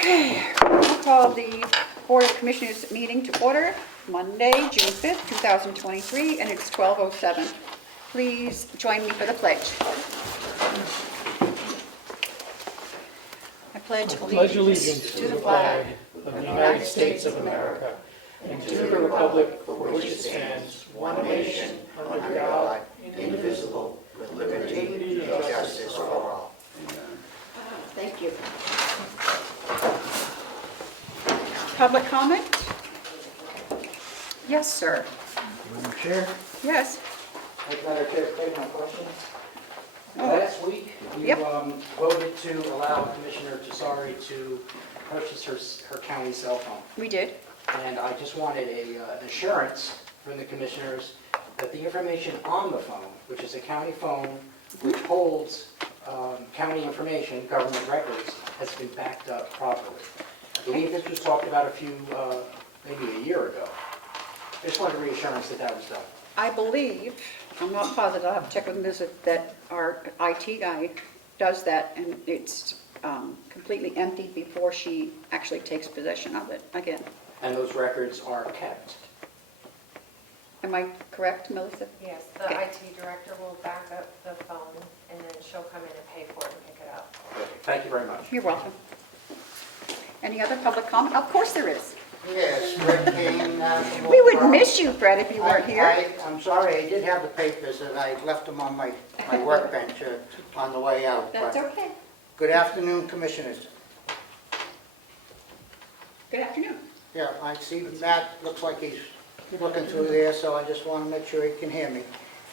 Okay, we'll call the Board of Commissioners meeting to order, Monday, June 5th, 2023, and it's 12:07. Please join me for the pledge. I pledge allegiance to the flag of the United States of America and to the republic for which it stands, one nation, under God, indivisible, with liberty and justice for all. Thank you. Public comment? Yes, sir. Madam Chair, Yes. Madam Chair, take my question. Oh. Last week, you Yep. voted to allow Commissioner Tesari to purchase her county cell phone. We did. And I just wanted an assurance from the commissioners that the information on the phone, which is a county phone, which holds county information, government records, has been backed up properly. I believe this was talked about maybe a year ago. I just wanted reassurance that that was done. I believe, I'm not positive, I'll have to check with Ms. that our IT guy does that, and it's completely empty before she actually takes possession of it again. And those records are kept. Am I correct, Melissa? Yes, the Okay. IT director will back up the phone, and then she'll come in and pay for it and pick it up. Okay, thank you very much. You're welcome. Any other public comment? Of course there is. Yes, Fred Kane. We would miss you, Fred, if you weren't here. I'm sorry, I did have the papers, and I left them on my workbench on the way out. That's but- okay. Good afternoon, Commissioners. Good afternoon. Yeah, I see Matt looks like he's looking through there, so I just want to make sure he can hear me.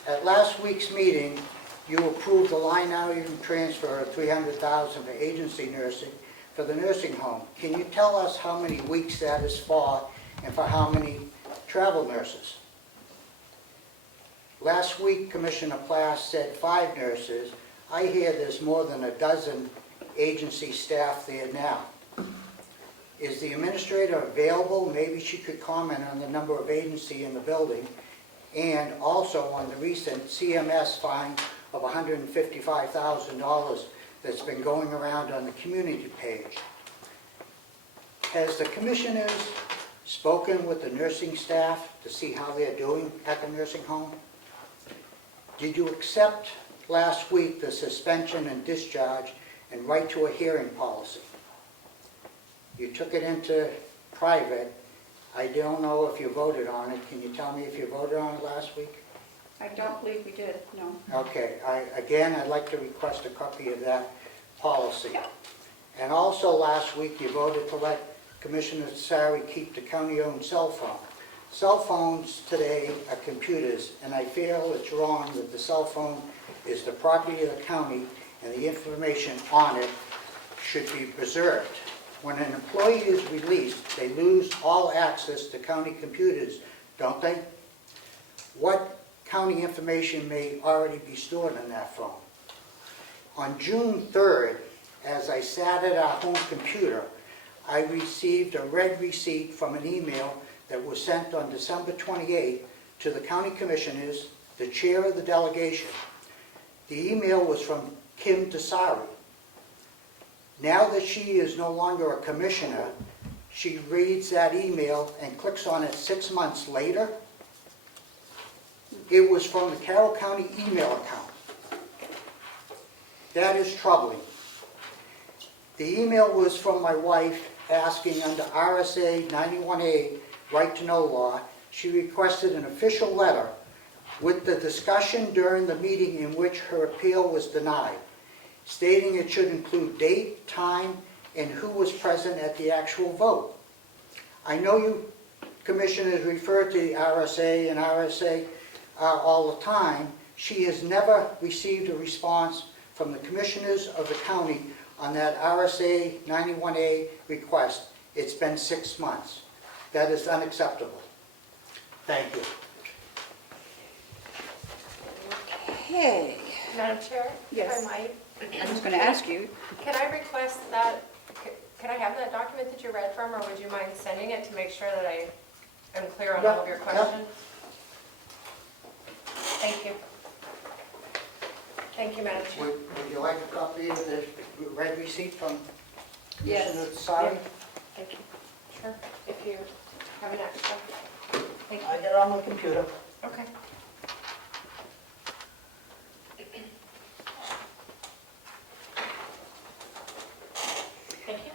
At last week's meeting, you approved the line item transfer of $300,000 for agency nursing for the nursing home. Can you tell us how many weeks that is for and for how many travel nurses? Last week, Commissioner Plass said 5 nurses. I hear there's more than a dozen agency staff there now. Is the administrator available? Maybe she could comment on the number of agency in the building and also on the recent CMS fine of $155,000 that's been going around on the community page. Has the commissioners spoken with the nursing staff to see how they're doing at the nursing home? Did you accept last week the suspension and discharge and right to a hearing policy? You took it into private. I don't know if you voted on it. Can you tell me if you voted on it last week? I don't believe we did, no. Okay, I'd like to request a copy of that policy. And also last week, you voted to let Commissioner Tesari keep the county-owned cell phone. Cell phones today are computers, and I feel it's wrong that the cell phone is the property of the county and the information on it should be preserved. When an employee is released, they lose all access to county computers, don't they? What county information may already be stored in that phone? On June 3rd, as I sat at our home computer, I received a red receipt from an email that was sent on December 28th to the county commissioners, the chair of the delegation. The email was from Kim Tesari. Now that she is no longer a commissioner, she reads that email and clicks on it 6 months later. It was from the Carroll County email account. That is troubling. The email was from my wife asking under RSA 91A, Right to Know law, she requested an official letter with the discussion during the meeting in which her appeal was denied, stating it should include date, time, and who was present at the actual vote. I know you commissioners refer to the RSA and RSA all the time. She has never received a response from the commissioners of the county on that RSA 91A request. It's been 6 months. That is unacceptable. Thank you. Okay. Madam Chair? Yes. If I might? I was going to ask you. Can I request that, can I have that document that you read from, or would you mind sending it to make sure that I am clear on all of your Yeah. questions? Thank you. Thank you, Madam Chair. Would you like a copy of the red receipt from Yes. Commissioner Sari? Thank you. Sure, if you have an extra. Thank I you. got it on my computer. Okay. Thank you.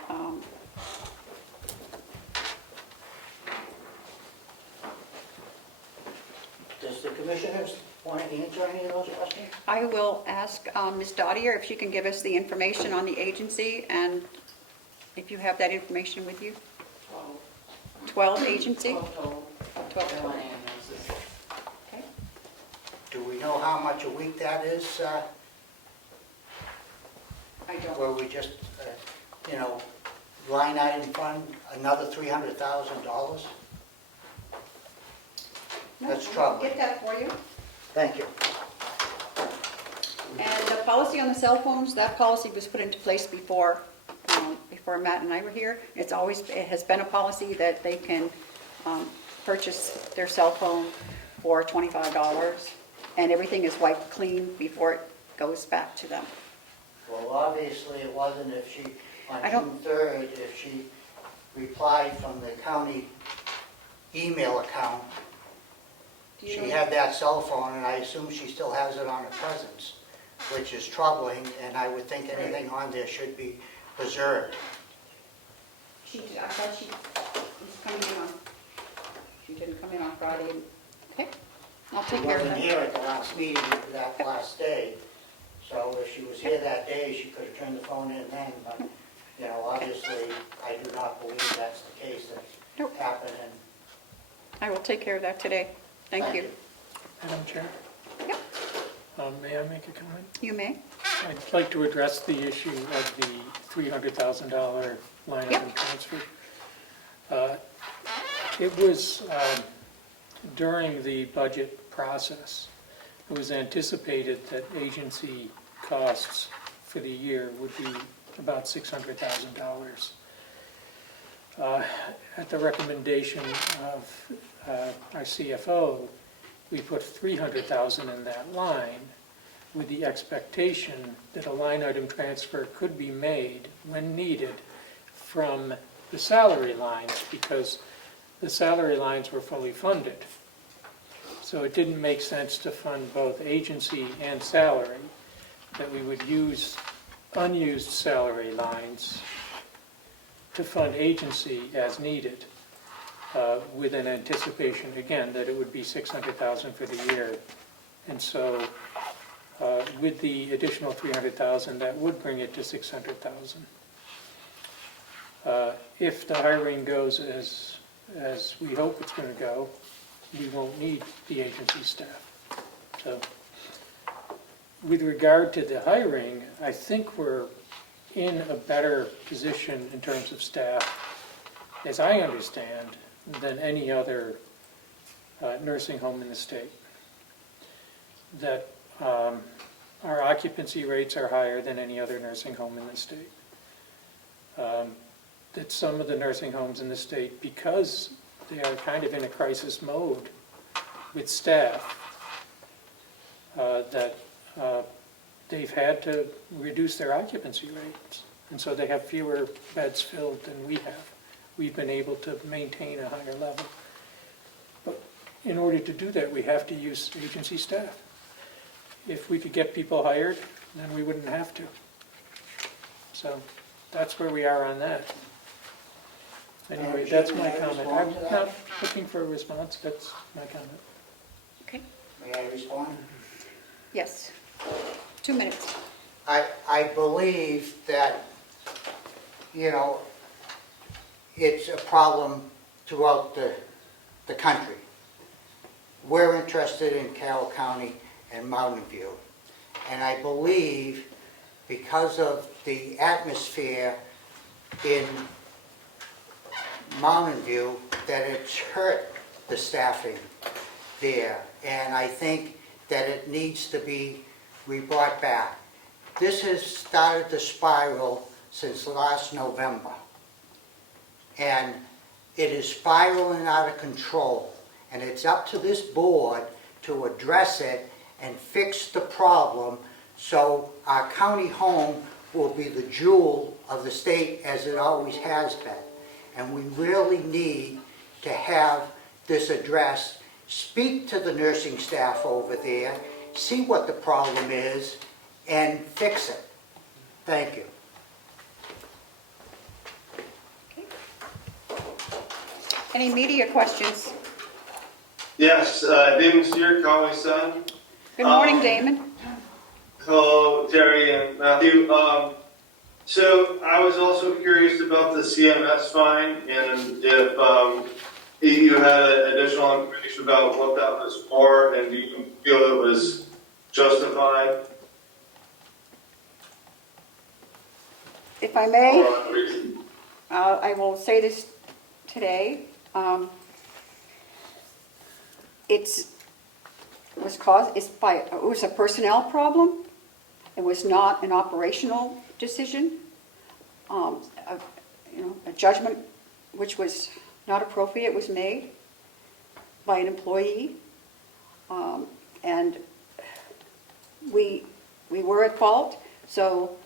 Does the commissioners want to answer any of those questions? I will ask Ms. Dottier if she can give us the information on the agency, and if you have that information with you. 12 agency? 12 total. Okay. Do we know how much a week that is, I don't. where we just, line item fund another $300,000? That's No, troubling. Get that for you. Thank you. And the policy on the cell phones, that policy was put into place before Matt and I were here. It has been a policy that they can purchase their cell phone for $25, and everything is wiped clean before it goes back to them. Well, obviously, it wasn't if she, on I don't- June 3rd, if she replied from the county email account, Do you she know- had that cell phone, and I assume she still has it on her presence, which is troubling, and I would think anything on there should be preserved. I thought she was coming in on, she didn't come in on Friday. Okay, I'll She take care of wasn't that. here at the last meeting, that last day, so if she was here that day, she could have turned the phone in then, but, obviously, I do not believe that's the case Nope. that happened, and I will take care of that today. Thank you. Madam Chair, Yep, may I make a comment? you may. I'd like to address the issue of the $300,000 line item Yep. transfer. It was during the budget process, it was anticipated that agency costs for the year would be about $600,000. At the recommendation of our CFO, we put $300,000 in that line with the expectation that a line item transfer could be made when needed from the salary lines, because the salary lines were fully funded. So it didn't make sense to fund both agency and salary, that we would use unused salary lines to fund agency as needed, with an anticipation, again, that it would be $600,000 for the year. And so with the additional $300,000, that would bring it to $600,000. If the hiring goes as we hope it's going to go, we won't need the agency staff. So with regard to the hiring, I think we're in a better position in terms of staff, as I understand, than any other nursing home in the state. That our occupancy rates are higher than any other nursing home in the state. That some of the nursing homes in the state, because they are kind of in a crisis mode with staff, that they've had to reduce their occupancy rates. And so they have fewer beds filled than we have. We've been able to maintain a higher level. But in order to do that, we have to use agency staff. If we could get people hired, then we wouldn't have to. So that's where we are on that. Anyway, that's my comment. I'm not looking for a response, that's my comment. Okay, may I respond? yes. 2 minutes. I believe that, it's a problem throughout the country. We're interested in Carroll County and Mountain View. And I believe because of the atmosphere in Mountain View, that it's hurt the staffing there. And I think that it needs to be brought back. This has started to spiral since last November. And it is spiraling out of control. And it's up to this board to address it and fix the problem so our county home will be the jewel of the state as it always has been. And we really need to have this addressed. Speak to the nursing staff over there, see what the problem is, and fix it. Thank you. Any media questions? Yes, Damon Steer, Conway's son. Good morning, Damon. Hello, Terry and Matthew. So I was also curious about the CMS fine and if you had additional information about what that was for, and do you feel it was justified? If I may, Or unreasonable? I will say this today. It was a personnel problem. It was not an operational decision. A judgment which was not appropriate was made by an employee. And we were at fault, so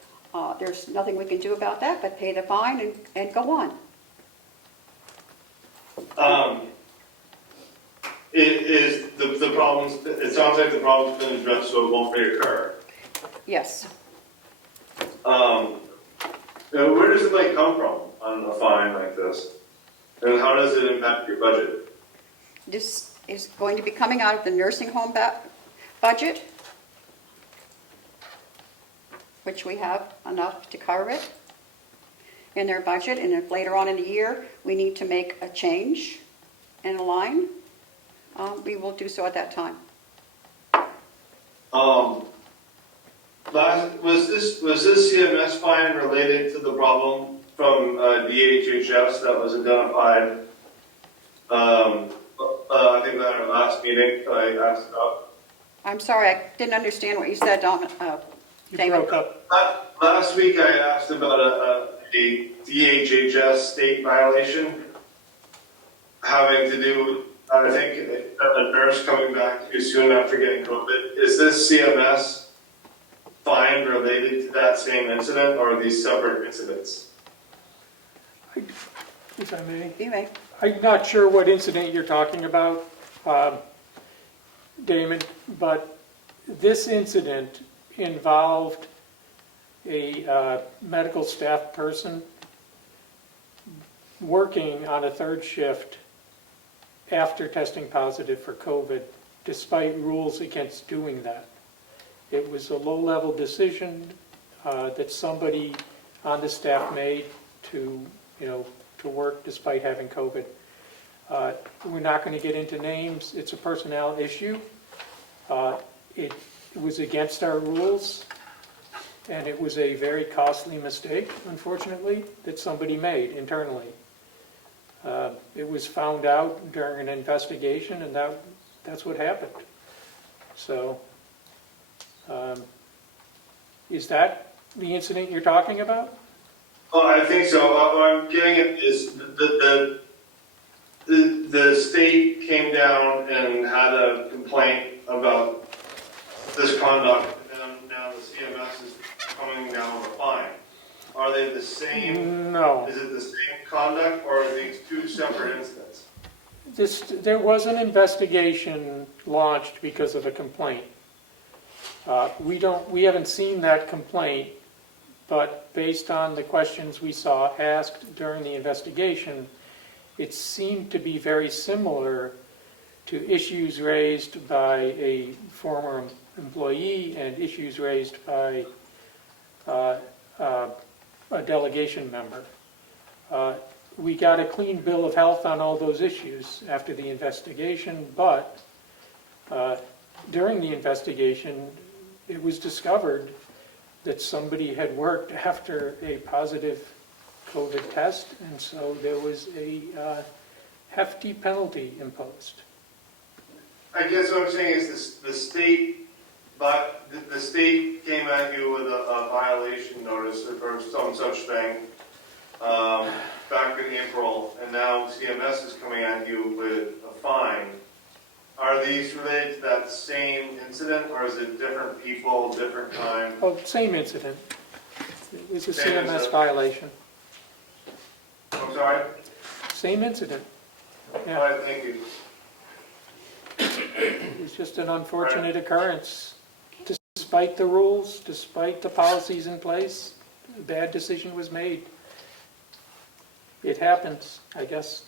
there's nothing we can do about that but pay the fine and go on. The problems, it sounds like the problem's been addressed so it won't reoccur. Yes. Where does the money come from on a fine like this? And how does it impact your budget? This is going to be coming out of the nursing home budget, which we have enough to cover it in their budget. And if later on in the year we need to make a change in a line, we will do so at that time. Was this CMS fine related to the problem from DHHS that was identified? I think at our last meeting that I asked about. I'm sorry, I didn't understand what you said, You David. broke up. Last week I asked about a DHHS state violation having to do with, I think, a nurse coming back too soon after getting COVID. Is this CMS fine related to that same incident, or are these separate incidents? If I may. You may. I'm not sure what incident you're talking about, Damon, but this incident involved a medical staff person working on a third shift after testing positive for COVID, despite rules against doing that. It was a low-level decision that somebody on the staff made to work despite having COVID. We're not going to get into names. It's a personnel issue. It was against our rules, and it was a very costly mistake, unfortunately, that somebody made internally. It was found out during an investigation, and that's what happened. So, is that the incident you're talking about? Well, I think so. What I'm getting at is the state came down and had a complaint about this conduct, and now the CMS is coming down with a fine. Are they the same? No. Is it the same conduct, or are these two separate incidents? There was an investigation launched because of a complaint. We haven't seen that complaint, but based on the questions we saw asked during the investigation, it seemed to be very similar to issues raised by a former employee and issues raised by a delegation member. We got a clean bill of health on all those issues after the investigation, but during the investigation, it was discovered that somebody had worked after a positive COVID test, and so there was a hefty penalty imposed. I guess what I'm saying is the state, but the state came at you with a violation notice or some such thing back in April, and now CMS is coming at you with a fine. Are these related to that same incident, or is it different people, different time? Oh, same incident. was a Same CMS incident. violation. I'm sorry? Same incident. All Yeah, right, thank you. it's just an unfortunate occurrence. Despite the rules, despite the policies in place, a bad decision was made. It happens, I guess.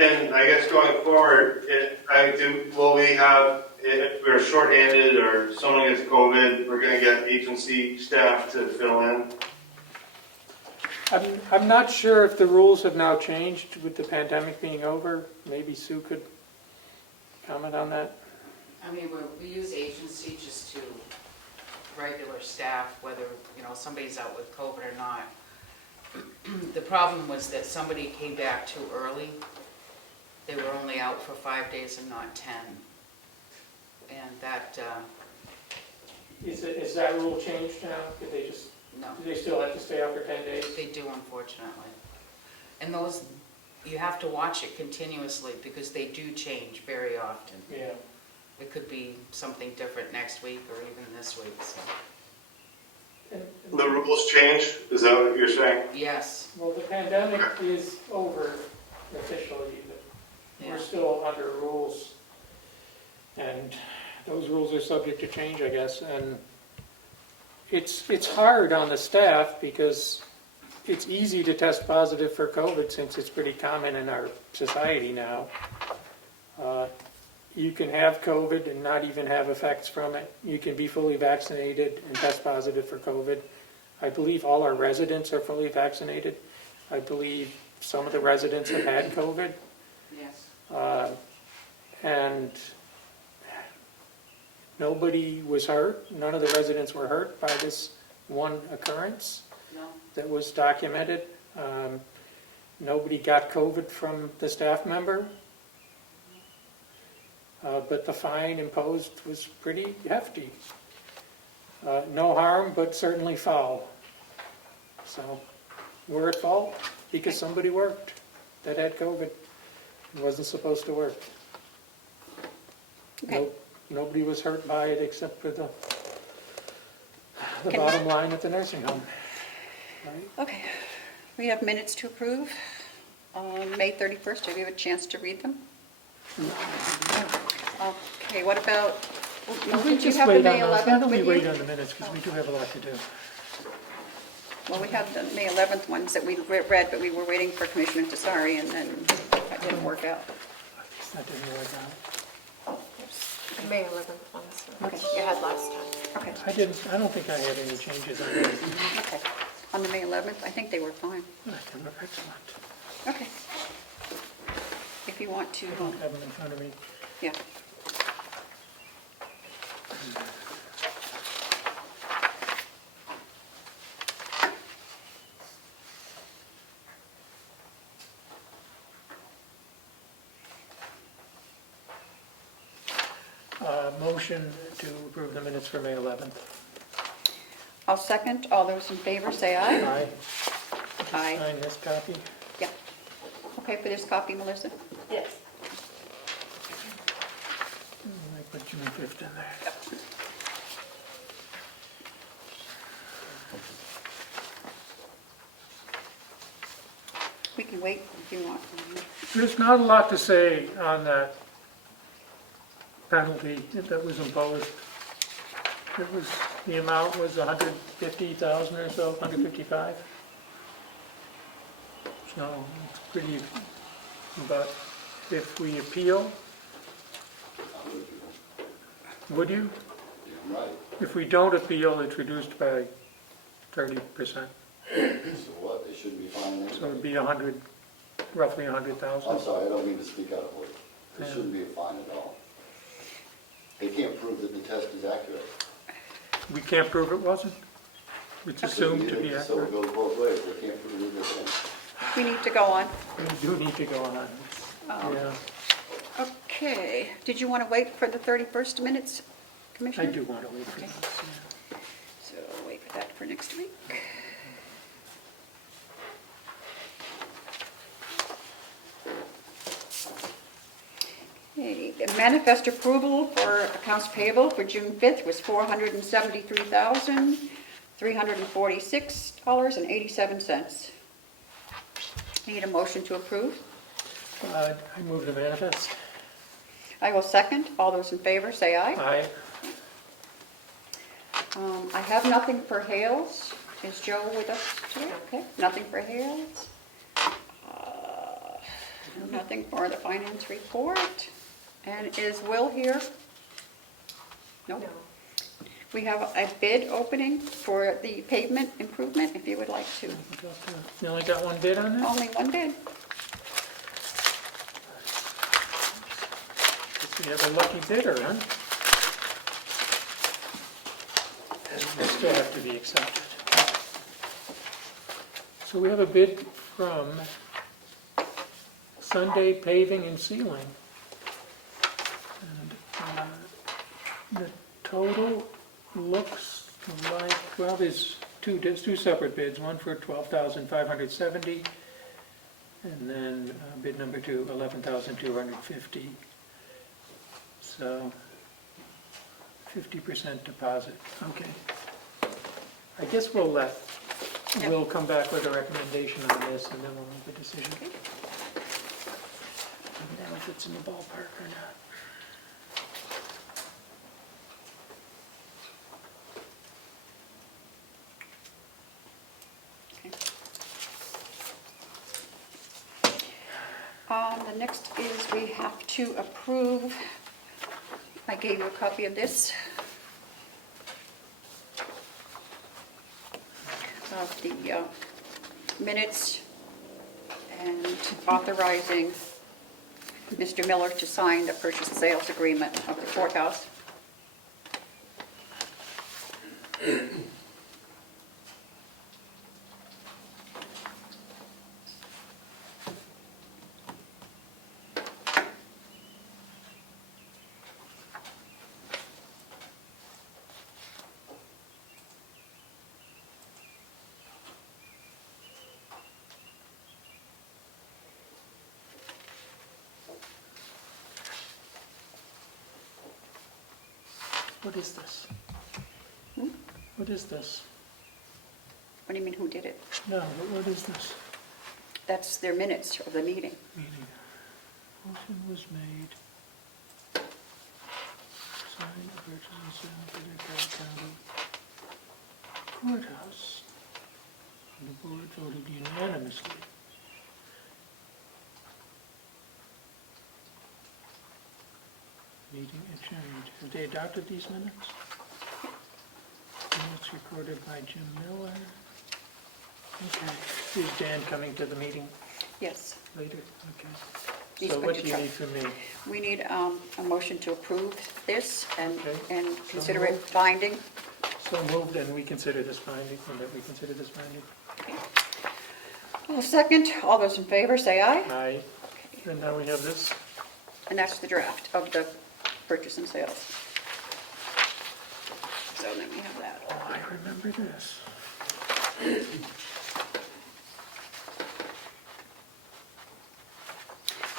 And I guess going forward, will we have, if we're shorthanded or someone gets COVID, we're gonna get agency staff to fill in? I'm not sure if the rules have now changed with the pandemic being over. Maybe Sue could comment on that. I mean, we use agency just to regular staff, whether, somebody's out with COVID or not. The problem was that somebody came back too early. They were only out for 5 days and not 10. And that, Is that rule changed now? Did they just, no, do they still have to stay out for 10 days? they do, unfortunately. And those, you have to watch it continuously because they do change very often. Yeah. It could be something different next week or even this week, so. And- The rules change, is that what you're saying? Yes, Well, the pandemic is over officially, but yeah. we're still under rules. And those rules are subject to change, I guess. And it's hard on the staff because it's easy to test positive for COVID since it's pretty common in our society now. You can have COVID and not even have effects from it. You can be fully vaccinated and test positive for COVID. I believe all our residents are fully vaccinated. I believe some of the residents have had COVID. Yes. And nobody was hurt. None of the residents were hurt by this one occurrence No? that was documented. Nobody got COVID from the staff member. But the fine imposed was pretty hefty. No harm, but certainly foul. So we're at fault because somebody worked that had COVID and wasn't supposed to work. Okay. Nobody was hurt by it except for the Can- bottom line at the nursing home. Right? Okay, we have minutes to approve on May 31st. Have you had a chance to read them? Okay, what about, well, We did you just have the wait May on those. Why 11th don't we with wait you? on the minutes because we do have a lot to do. Well, we have the May 11th ones that we read, but we were waiting for Commissioner Tesari, and then that didn't work out. That didn't work out. May 11th ones Okay. you had last time. Okay, I don't think I had any changes on those. okay. On the May 11th, I think they were fine. They were excellent. Okay. If you want to, I don't have them in front of me. yeah. Motion to approve the minutes for May 11th. I'll second. All those in favor, say aye. Aye. Aye. Sign this copy. Yeah. Okay for this copy, Melissa? Yes. I put June 5th in there. Yep. We can wait if you want. There's not a lot to say on that penalty that was imposed. It was, the amount was 150,000 or so, 155. So it's pretty, but if we appeal, would you? Right, If we don't appeal, it's reduced by 30%. so what, they shouldn't be fined anyway? So it'd be 100, roughly I'm 100,000. sorry, I don't mean to speak out of order. There Yeah. shouldn't be a fine at all. They can't prove that the test is accurate. We can't prove it wasn't? It's assumed to be So it accurate. goes both ways, they can't prove it wasn't. We need to go on. We do need to go on. Yeah, Okay. Did you want to wait for the 31st minutes, I Commissioner? do want to wait for Okay. this. yeah. So wait for that for next week. Okay, manifest approval for accounts payable for June 5th was $473,346.87. Need a motion to approve? I move the manifest. I will second. All those in favor, say aye. Aye. I have nothing for Hales. Is Joe with us today? Okay, nothing for Hales. Nothing for the finance report. And is Will here? Nope. No. We have a bid opening for the pavement improvement, if you would like to. You only got one bid on that? Only one bid. Guess we have a lucky bidder, huh? They still have to be accepted. So we have a bid from Sunday Paving and Sealing. And the total looks like, well, there's two separate bids, one for $12,570, and then bid number 2, $11,250. So 50% deposit. Okay. I guess we'll come back with a recommendation on this, and then we'll make a decision. I don't know if it's in the ballpark or not. The next is we have to approve, I gave you a copy of this, of the minutes and authorizing Mr. Miller to sign the purchase and sales agreement of the courthouse. What is this? Hmm? What is this? What do you mean, who did it? No, what is this? That's their minutes of the meeting. Meeting. Motion was made. Sign the purchase and sale for the Carroll County Courthouse. And the board voted unanimously. Meeting adjourned. Have they adopted these minutes? Minutes recorded by Jim Miller. Okay. Is Dan coming to the meeting Yes. later? Okay. He's So going what to do you try. need from me? We need a motion to approve this and Okay. consider it moved. binding. So moved, and we consider this binding, and that we consider this binding? Well, second, all those in favor, say aye. Aye. And now we have this. And that's the draft of the purchase and sales. So then we have that. Oh, I remember this.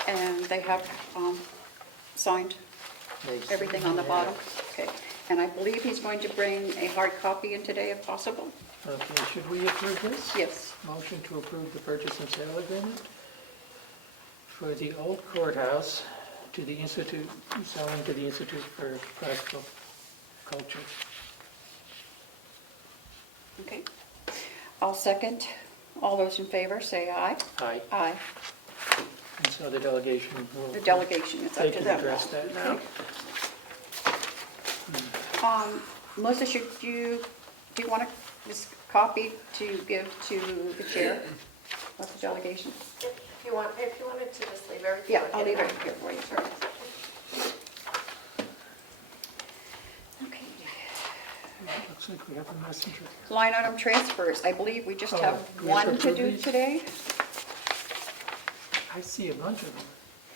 And they have signed everything on the bottom. Okay. And I believe he's going to bring a hard copy in today if possible. Okay, should we approve this? Yes. Motion to approve the purchase and sale agreement for the old courthouse to the Institute, selling to the Institute for Classical Culture. Okay. I'll second. All those in favor, say aye. Aye. Aye. And so the delegation will. The delegation is up They to can them. address that now. Melissa, do you want this copy to give to the chair of the delegation? If you wanted to just leave everything. Yeah, with I'll it. leave it here for you. Sure. Okay. Looks like we have a messenger. Line item transfers, I believe we just Oh, have do we have to one to approve do these? today. I see a bunch of them.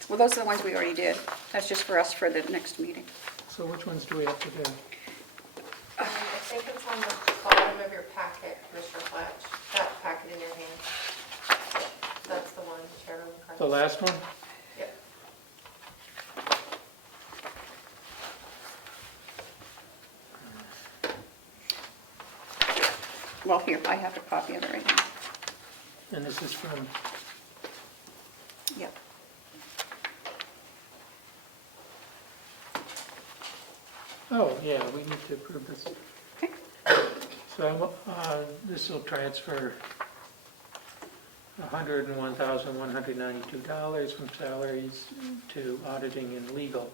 Well, those are the ones we already did. That's just for us for the next meeting. So which ones do we have to do? I think it's on the bottom of your packet, Mr. Fletch, that packet in your hand. That's the one, Carroll. The last one? Yep. Well, here, I have a copy of it right now. And this is from, Yep. oh, yeah, we need to approve this. Okay. So this will transfer $101,192 from salaries to auditing and legal.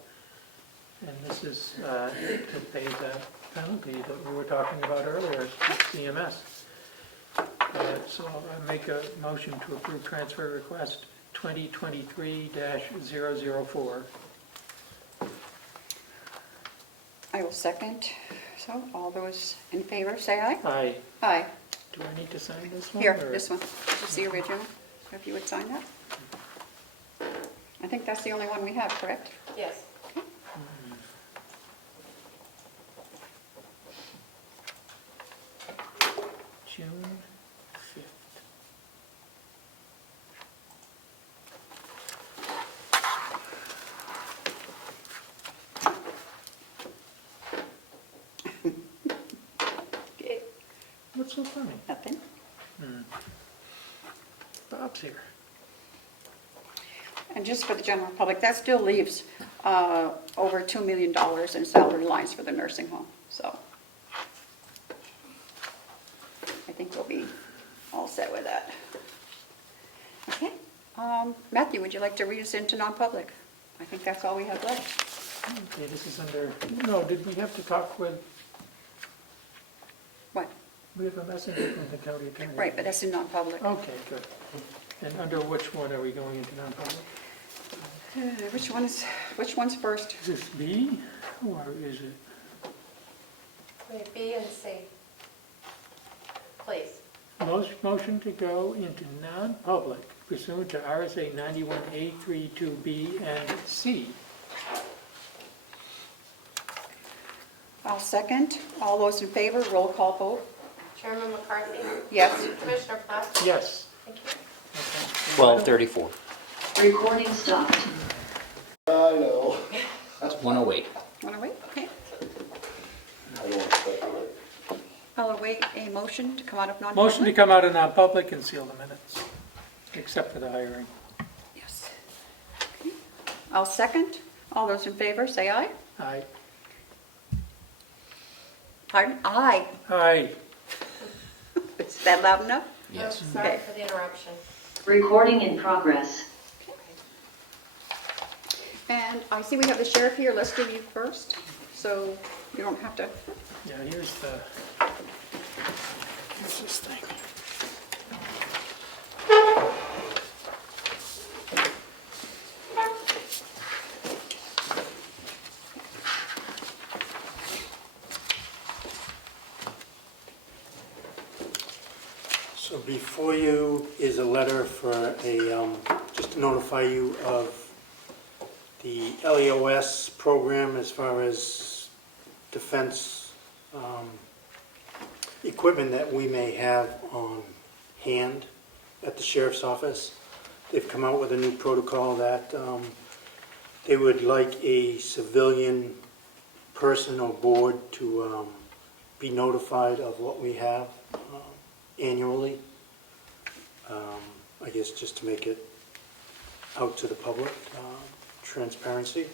And this is to pay the penalty that we were talking about earlier, CMS. So I make a motion to approve transfer request 2023-004. I will second. So all those in favor, say aye. Aye. Aye. Do I need to sign this one? Here, or- this one. This is the original, if you would sign that. I think that's the only one we have, correct? Yes. June 5th. Okay. What's so funny? Nothing. Bob's here. And just for the general public, that still leaves over $2 million in salary lines for the nursing home, so I think we'll be all set with that. Okay, Matthew, would you like to read us into non-public? I think that's all we have left. Okay, this is under, no, did we have to talk with, What? we have a messenger from the county attorney? Right, but that's in non-public. Okay, good. And under which one are we going into non-public? Which one's first? Is this B, or is it, Wait, B and C. Please. motion to go into non-public pursuant to RSA 91A32B and C? I'll second. All those in favor, roll call vote. Chairman McCarthy? Yes. Commissioner Platt? Yes. Thank you. Okay. 12:34. Recording stopped. I know. It's 108. Want to wait? Okay. I don't want to speculate. I'll await a motion to come out of non-public. Motion to come out of non-public and seal the minutes, except for the hiring. Yes. Okay. I'll second. All those in favor, say aye. Aye. Pardon? Aye. Aye. Is that loud enough? Yes. Oh, sorry Okay. for the interruption. Recording in progress. And I see we have the sheriff here. Let's do you first, so you don't have to. Yeah, here's this thing. So before you is a letter for just to notify you of the LEOS program as far as defense equipment that we may have on hand at the sheriff's office. They've come out with a new protocol that they would like a civilian person or board to be notified of what we have annually. I guess just to make it out to the public, transparency.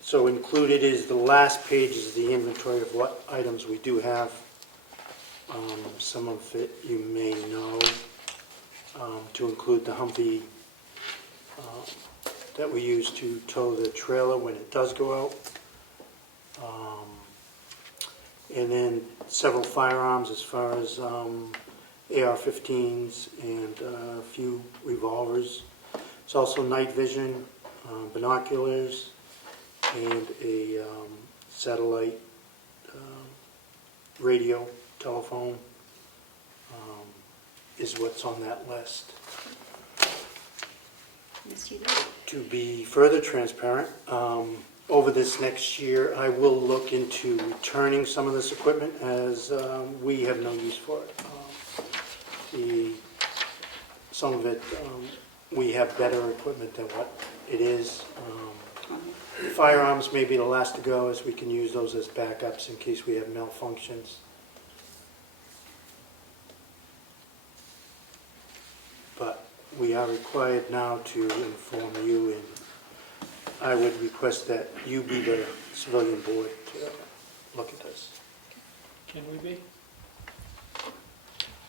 So included is the last page is the inventory of what items we do have. Some of it you may know, to include the Humvee that we use to tow the trailer when it does go out. And then several firearms as far as AR-15s and a few revolvers. It's also night vision, binoculars, and a satellite radio, telephone is what's on that list. Yes, you do. To be further transparent, over this next year, I will look into returning some of this equipment as we have no use for it. Some of it, we have better equipment than what it is. Firearms may be the last to go, as we can use those as backups in case we have malfunctions. we are required now to inform you, and I would request that you be the civilian board to look at this. Can we be?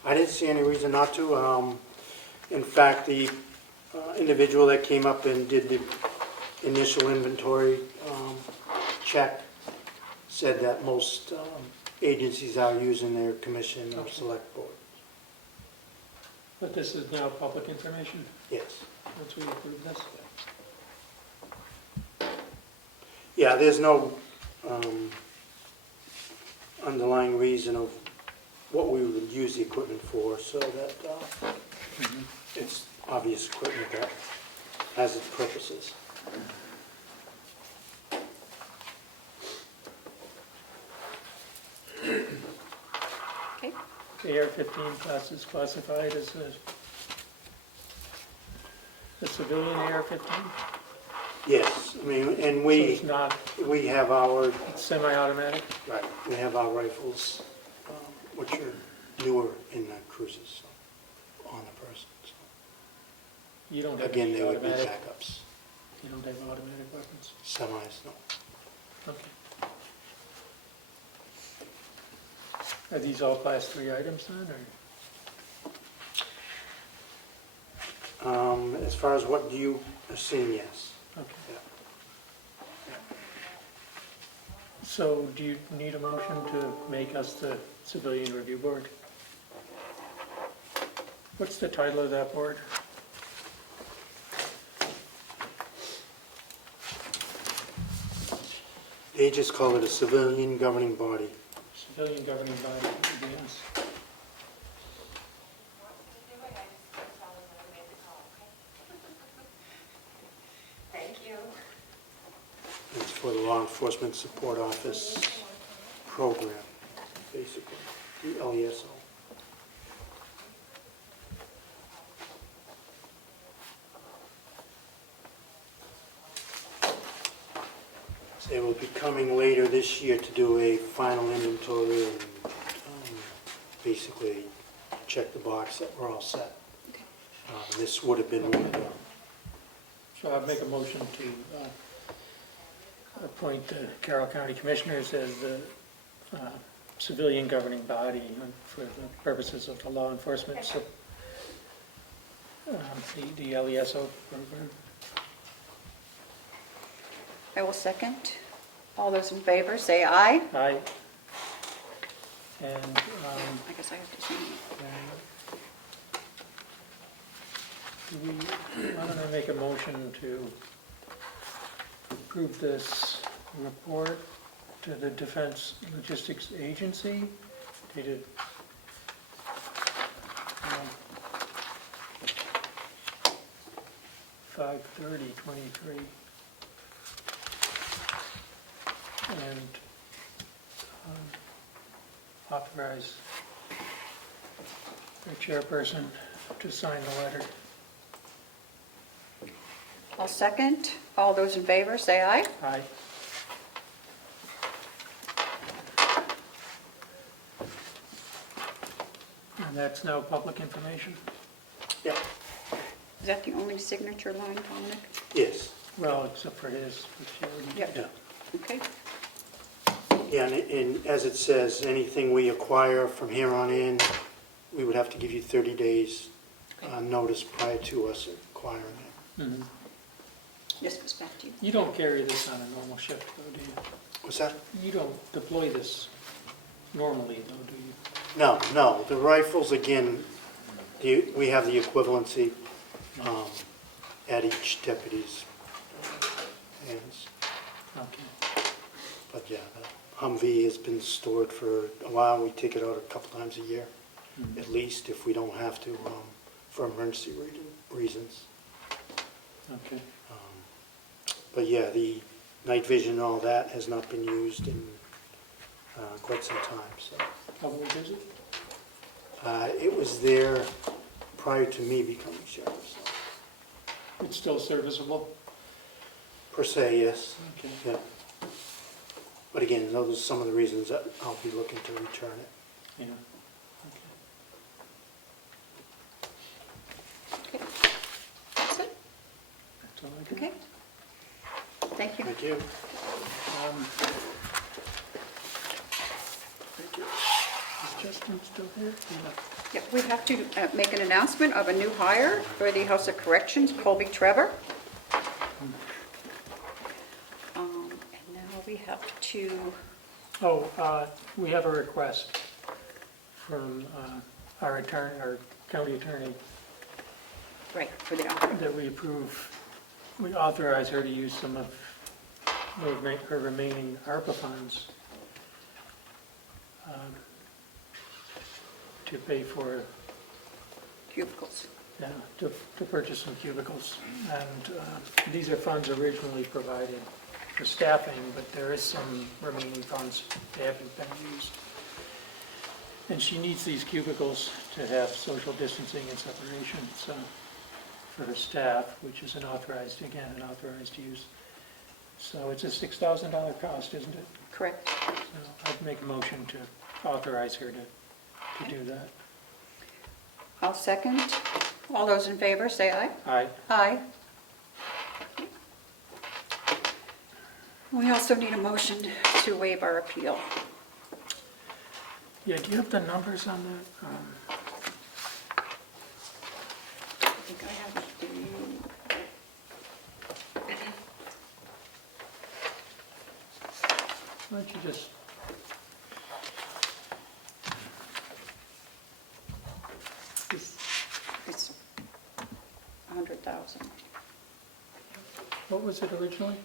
I didn't see any reason not to. In fact, the individual that came up and did the initial inventory check said that most agencies are using their commission or Okay. select board. But this is now public information, Yes. once we approve this? Yeah, there's no underlying reason of what we would use the equipment for, so that it's obvious equipment that has its purposes. Okay, The AR-15 class is classified as a civilian AR-15? Yes, I mean, and So it's not, we have our, it's semi-automatic? right, we have our rifles, which are newer in the cruisers, so, on the person. So. You don't have Again, any they would be automatic, backups. you don't have automatic weapons? Semis, no. Okay. Are these all class 3 items then, or? As far as what you are seeing, yes. Okay. Yeah. So do you need a motion to make us the civilian review board? What's the title of that board? They just call it a civilian governing body. Civilian governing body begins. Thank you. It's for the Law Enforcement Support Office program, basically, the LESO. They will be coming later this year to do a final inventory and basically check the box that we're all set. This would have been one of them. So I'd make a motion to appoint the Carroll County Commissioners as the civilian governing body for the purposes of the law enforcement, so the LESO program. I will second. All those in favor, say aye. Aye. And I guess I have to sign it. I'm going to make a motion to approve this report to the Defense Logistics Agency dated 5/30/23. And authorize the chairperson to sign the letter. I'll second. All those in favor, say aye. Aye. And that's now public information? Yeah. Is that the only signature line, Dominic? Yes. Well, except for his, which he already did. Yep. Yeah. Okay. Yeah, and as it says, anything we acquire from here on in, we would have to give you 30 days notice prior to us acquiring it. Mhm. This was back to you. You don't carry this on a normal shift, though, do you? What's that? You don't deploy this normally, though, do you? No, no, the rifles, again, we have the equivalency at each deputy's hands. Okay. But yeah, the Humvee has been stored for a while. We take it out a couple times a year, Mhm. at least, if we don't have to, for emergency reasons. Okay. But yeah, the night vision and all that has not been used in quite some time, so. How old is it? It was there prior to me becoming sheriff, so. It's still serviceable? Per se, yes, Okay. yeah. But again, those are some of the reasons that I'll be looking to return it. Yeah. Okay. Thank you. Thank you. Is Justin still here? Yep, we have to make an announcement of a new hire for the House of Corrections, Colby Trevor. And now we have to, We have a request from our attorney, our county attorney, right, for the, that we authorize her to use some of her remaining ARPA funds to pay for, cubicles. yeah, to purchase some cubicles. And these are funds originally provided for staffing, but there is some remaining funds that haven't been used. And she needs these cubicles to have social distancing and separation, so, for her staff, which is an authorized use. So it's a $6,000 cost, isn't it? Correct. So I'd make a motion to authorize her to do that. I'll second. All those in favor, say aye. Aye. Aye. We also need a motion to waive our appeal. Yeah, do you have the numbers on that? I think I have the, Why don't you just, it's 100,000. what was it originally?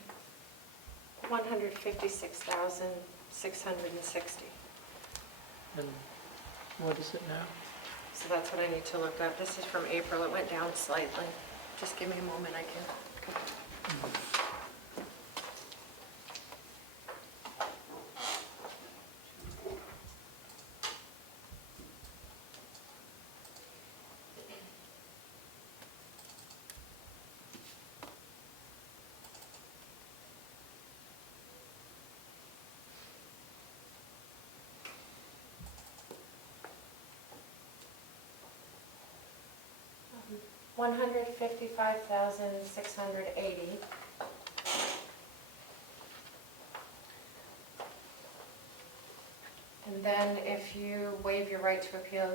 156,660. And what is it now? So that's what I need to look up. This is from April. It went down slightly. Just give me a moment, I can. $155,680. And then if you waive your right to appeal,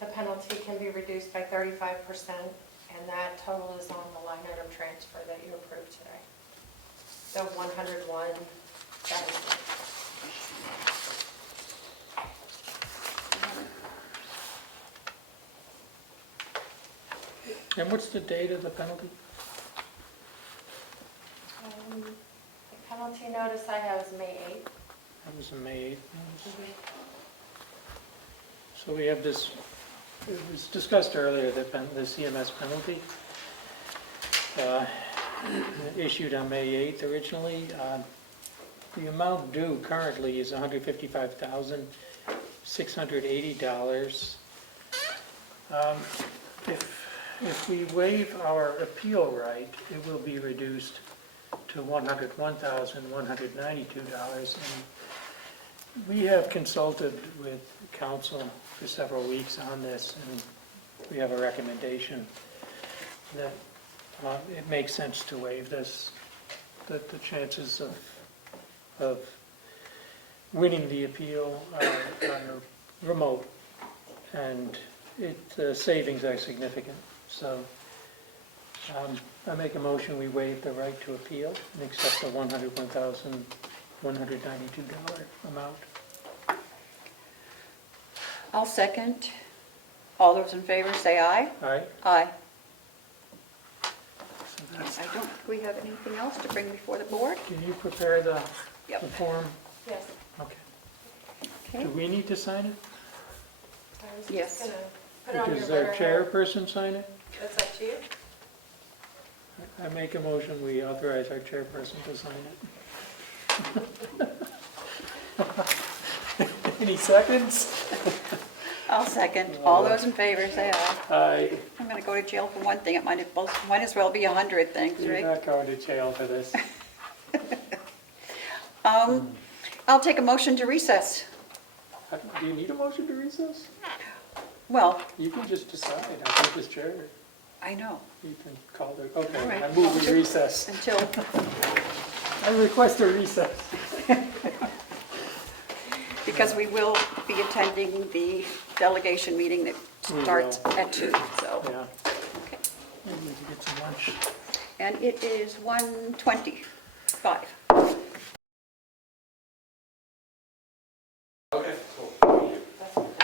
the penalty can be reduced by 35%, and that total is on the line item transfer that you approved today. The 101,000. And what's the date of the penalty? The penalty notice I have is May 8th. That was in May 8th. So we have this, it was discussed earlier, the CMS penalty issued on May 8th originally. The amount due currently is $155,680. If we waive our appeal right, it will be reduced to $101,192. And we have consulted with council for several weeks on this, and we have a recommendation that it makes sense to waive this, that the chances of winning the appeal are remote, and the savings are significant. So I make a motion, we waive the right to appeal and accept the $101,192 amount. I'll second. All those in favor, say aye. All right? Aye. So that's, I don't think we have anything else to bring before the board. can you prepare the Yep. form? Yes. Okay. Okay. Do we need to sign it? I was Yes. just gonna put it on your Does our letterhead. chairperson sign it? That's up to you. I make a motion, we authorize our chairperson to sign it. Any seconds? I'll second. All those in favor, say aye. Aye. I'm going to go to jail for one thing. It might as well be 100 things, You're right? not going to jail for this. I'll take a motion to recess. Do you need a motion to recess? Well, You can just decide, I think this chair. I know, You can call it, okay, All right. I move we recess. until, I request a recess. because we will be attending the delegation meeting that We starts will. at 2, so. Yeah, Okay. maybe we can get some lunch. And it is 1:25.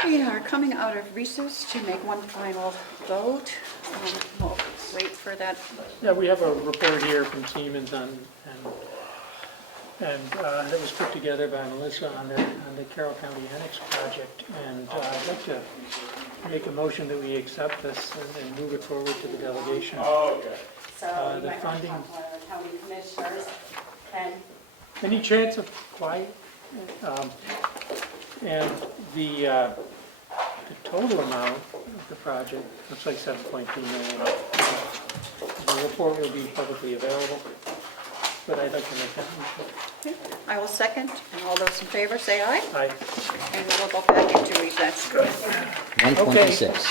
We are coming out of recess to make one final vote. We'll wait for that. Yeah, we have a report here from Siemens that was put together by Melissa on the Carroll County Annex project. And I'd like to make a motion that we accept this and move it forward to the delegation. So you The might want to funding- talk to one of the county commissioners, Ken. Any chance of quiet? And the total amount of the project looks like 7.2 million. The report will be publicly available, but I'd like to make that motion. I will second, and all those in favor say aye, Aye. and we'll go back into recess. 126.